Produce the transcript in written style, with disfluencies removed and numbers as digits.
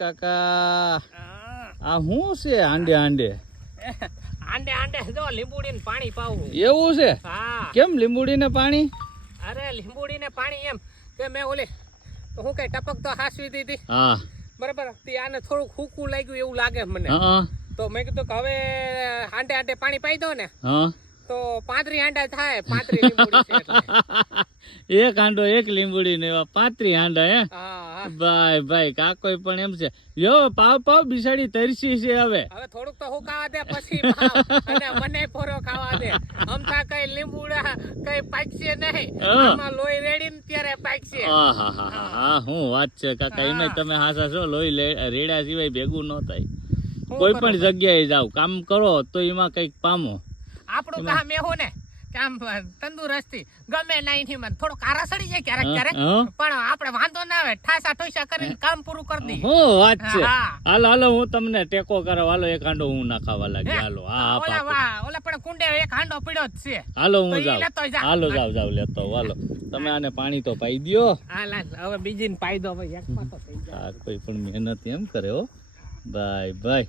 કાકા આ શું છે આંડે આંડે આંડે આંડે જો લીંબુડીને પાણી પાવું એવું છે? હા. કેમ લીંબુડીને પાણી? અરે લીંબુડીને પાણી એમ કે મેં ઓલી તો હું કઈ ટપક તો હાસવી દીધી. હા બરાબર. આને થોડુંક હૂકું લાગ્યું એવું લાગે મને. હા તો મેં કીધું કે હવે આંડે આંડે પાણી પાઈ દો ને હા તો 35 આંડા થાય. 35 લીંબુડી છે એટલે. એક આંડો એક લીંબુડી ને એવા 35 આંડા હે? હા. ભાઈ ભાઈ કાકોય પણ એમ છે. યો પાવ પાવ બિસાડી તરસી છે હવે થોડુંક તો હુકાવા દે પછી ભાવ અને મને પોરો ખાવા દે. અમથા કઈ લીંબુડા કઈ પાકશે નહીં. આમાં લોહી રેડી ને ત્યારે પાકશે. હા હું વાત છે કાકા. એમાં તમે હાસા છો, લોહી રેડા સિવાય ભેગું ન થાય. કોઈ પણ જગ્યાએ જાવ કામ કરો તો એમાં કઈક પામો. આપણું કામ એવું ને કે આમ તંદુરસ્તી ગમે નહીં મને થોડો કારા સડી જાય ક્યારેક ક્યારેક, પણ આપણે વાંધો ના આવે. ઠાસા ઠોસા કરીને કામ પૂરું કરી દઈએ. હું વાત છે. હાલો હાલો હું તમને ટેકો કરવા. હાલો એક હાંડો હું ના ખાવા લાગી. હાલો ઓલા પણ કુંડે એક હાંડો પડ્યો જ છે. હાલો હું જાઉં. હાલો જાવ લેતો. હાલો તમે આને પાણી તો પાઈ દ્યો. હવે બીજી ને પાઈ દો ભાઈ. એકમાં તો થઈ જાય. કોઈ પણ મહેનત એમ કરે હો. Bye bye.